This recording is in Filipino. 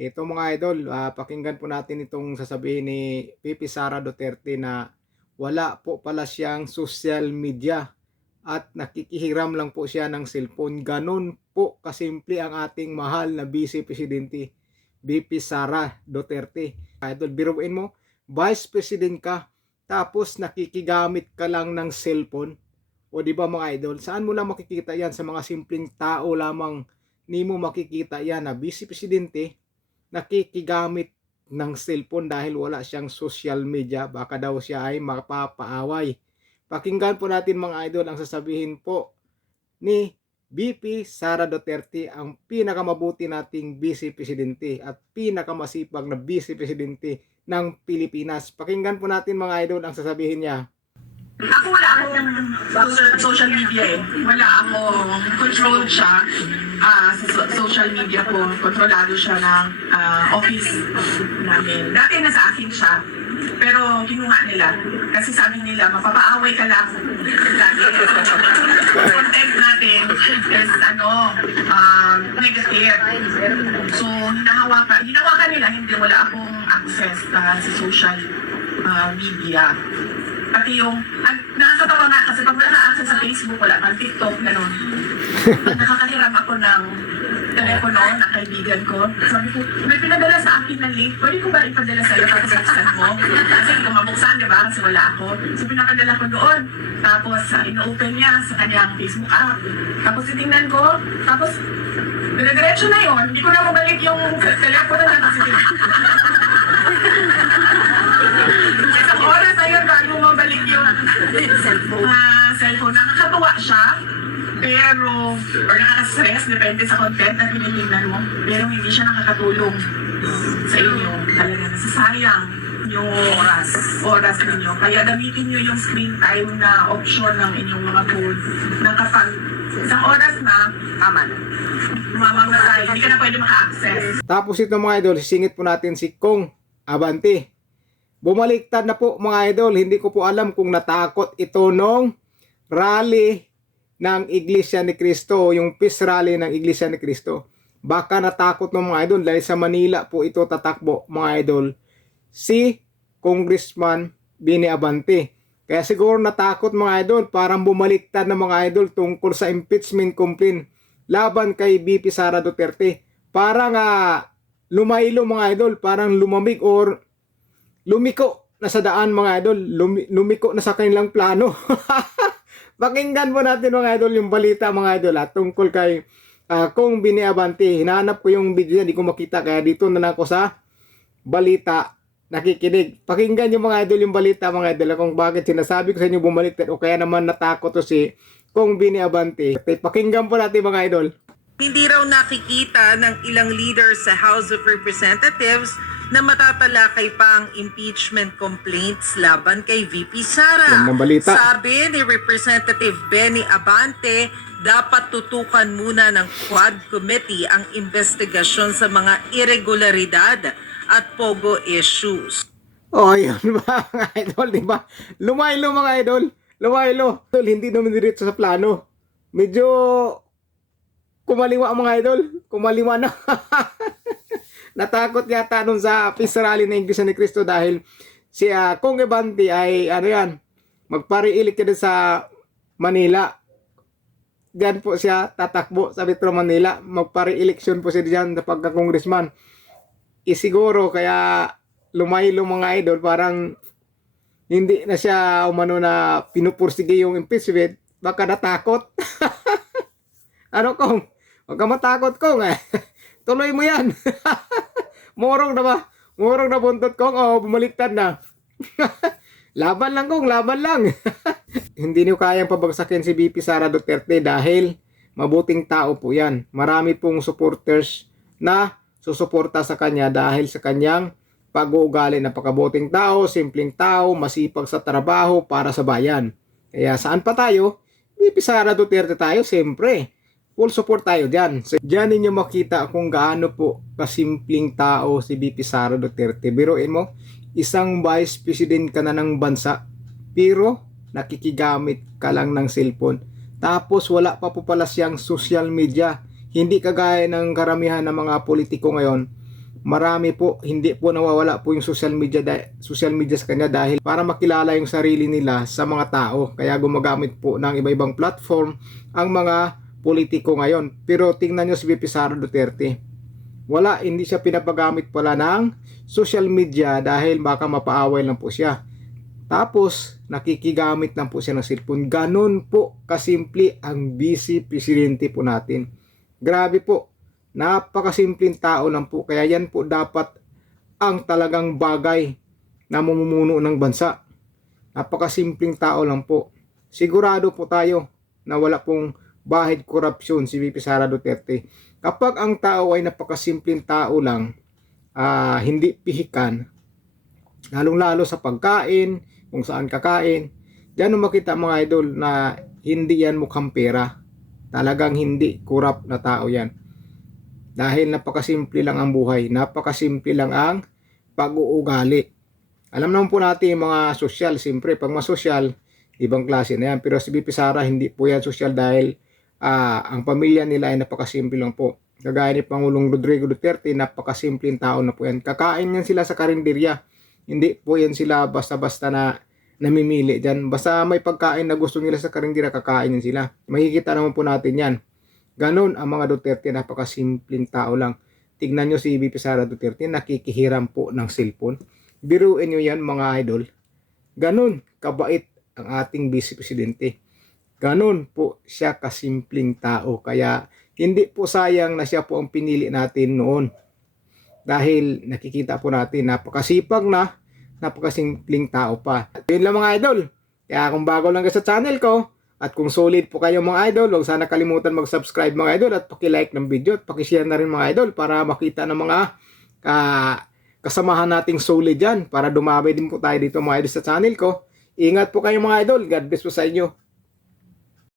Ito mga idol, pakinggan po natin itong sasabihin ni Pipi Sara Duterte na wala po pala siyang social media at nakikihiram lang po siya ng cellphone. Ganun po kasimple ang ating mahal na Vice Presidente, VP Sara Duterte. Idol, biruin mo, Vice President ka, tapos nakikigamit ka lang ng cellphone. O di ba mga idol, saan mo lang makikita yan? Sa mga simpleng tao lamang ni mo makikita yan na Vice Presidente nakikigamit ng cellphone dahil wala siyang social media. Baka daw siya ay mapapaaway. Pakinggan po natin mga idol ang sasabihin po ni VP Sara Duterte, ang pinakamabuti nating Vice Presidente at pinakamasipag na Vice Presidente ng Pilipinas. Pakinggan po natin mga idol ang sasabihin niya. Ako wala akong social media eh. Wala akong control siya. Sa social media ko, kontrolado siya ng office namin. Dati nasa akin siya, pero kinuha nila. Kasi sabi nila, mapapaaway ka lang. Dati, content natin is negative. So, hinawakan nila, hindi wala akong access sa social media. Pati yung, nakakatawa nga kasi pag wala na-access sa Facebook, wala kang TikTok, gano'n. Nakakahiram ako ng telepono ng kaibigan ko. Sabi ko, may pinadala sa akin na link, pwede ko ba ipadala sa'yo tapos buksan mo? Kasi kung mabuksan, di ba? Kasi wala ako. So pinapadala ko doon. Tapos ino-open niya sa kanyang Facebook app. Tapos titingnan ko, tapos dire-diretso na yun. Hindi ko na mabalik yung telepono na kasi isang oras na yun bago mabalik yung cellphone. Nakakatuwa siya, pero, or nakaka-stress, depende sa content na tinitingnan mo, pero hindi siya nakakatulong sa inyo. Talaga nasasayang yung oras ninyo. Kaya gamitin nyo yung screen time na option ng inyong mga phone na kapag isang oras na, tama na. Mamamatay, hindi ka na pwede maka-access. Tapos ito mga idol, sisingit po natin si Kong Abante. Bumaliktad na po mga idol, hindi ko po alam kung natakot ito nung rally ng Iglesia ni Cristo, yung peace rally ng Iglesia ni Cristo. Baka natakot ng mga idol dahil sa Manila po ito tatakbo mga idol, si Congressman Bini Abante. Kaya siguro natakot mga idol, parang bumaliktad na mga idol tungkol sa impeachment complaint laban kay VP Sara Duterte. Parang lumailo mga idol, parang lumamig or lumiko na sa daan mga idol, lumiko na sa kanilang plano. Pakinggan mo natin mga idol yung balita mga idol tungkol kay Kong Bini Abante. Hinahanap ko yung video niya, hindi ko makita kaya dito na lang ako sa balita nakikinig. Pakinggan yung mga idol yung balita mga idol kung bakit sinasabi ko sa inyo bumaliktad o kaya naman natakot to si Kong Bini Abante. Pakinggan po natin mga idol. Hindi raw nakikita ng ilang leaders sa House of Representatives na matatalakay pa ang impeachment complaints laban kay VP Sara. Sabi ni Representative Benny Abante, dapat tutukan muna ng Quad Committee ang investigasyon sa mga irregularidad at pogo issues. Oh, yun ba mga idol, di ba? Lumaylo mga idol, lumaylo. Hindi naman diretso sa plano. Medyo kumaliwa mga idol, kumaliwa na. Natakot yata nun sa peace rally ng Iglesia ni Cristo dahil si Kong Abante ay magpari-ilik ka sa Manila. Diyan po siya tatakbo sa Metro Manila, magpari-eleksyon po siya diyan sa pagka-congressman. Siguro kaya lumaylo mga idol, parang hindi na siya umano na pinupursige yung impeachment, baka natakot. Ano Kong? Huwag ka matakot Kong tuloy mo yan. Morong na ba? Morong na buntot Kong bumaliktad na. Laban lang Kong, laban lang. Hindi niyo kayang pabagsakin si VP Sara Duterte dahil mabuting tao po yan. Marami pong supporters na susuporta sa kanya dahil sa kanyang pag-uugali. Napakabuting tao, simpleng tao, masipag sa trabaho para sa bayan. Kaya saan pa tayo? VP Sara Duterte tayo, siyempre. Full support tayo dyan. So, dyan ninyo makita kung gaano po kasimpleng tao si VP Sara Duterte. Biruin mo, isang vice president ka na ng bansa, pero nakikigamit ka lang ng cellphone. Tapos wala pa po pala siyang social media. Hindi kagaya ng karamihan ng mga politiko ngayon. marami po hindi po nawawala po yung social media sa kanya dahil para makilala yung sarili nila sa mga tao, kaya gumagamit po ng iba-ibang platform ang mga politiko ngayon. Pero tingnan nyo si VP Sara Duterte, hindi siya pinapagamit pala ng social media dahil baka mapaaway lang po siya, tapos nakikigamit lang po siya ng cellphone. Ganun po kasimple ang vice presidente po natin. Grabe po, napakasimpleng tao lang po, kaya yan po dapat ang talagang bagay na mamumuno ng bansa. Napakasimpleng tao lang po. Sigurado po tayo na wala pong bahid korupsyon si VP Sara Duterte. Kapag ang tao ay napakasimpleng tao lang, hindi pihikan, lalong-lalo sa pagkain, kung saan kakain, diyan mo makita mga idol na hindi yan mukhang pera. Talagang hindi corrupt na tao yan. Dahil napakasimple lang ang buhay, napakasimple lang ang pag-uugali. Alam naman po natin yung mga sosyal, siyempre pag masosyal, ibang klase na yan. Pero si VP Sara hindi po yan sosyal dahil ang pamilya nila ay napakasimple lang po. Kagaya ni Pangulong Rodrigo Duterte, napakasimpleng tao na po yan. Kakain yan sila sa karinderya. Hindi po yan sila basta-basta na namimili dyan. Basta may pagkain na gusto nila sa karinderya, kakain yan sila. Makikita naman po natin yan. Ganon ang mga Duterte, napakasimpleng tao lang. Tignan nyo si VP Sara Duterte, nakikihiram po ng cellphone. Biruin nyo yan mga idol. Ganon kabait ang ating Vice Presidente. Ganon po siya kasimpleng tao. Kaya hindi po sayang na siya po ang pinili natin noon. Dahil nakikita po natin, napakasipag na, napakasimpleng tao pa. Yun lang mga idol. Kaya kung bago lang ka sa channel ko, at kung solid po kayo mga idol, huwag sana kalimutan mag-subscribe mga idol at paki-like ng video at paki-share na rin mga idol para makita ng mga kasamahan nating solid dyan para dumami din po tayo dito mga idol sa channel ko. Ingat po kayo mga idol. God bless po sa inyo.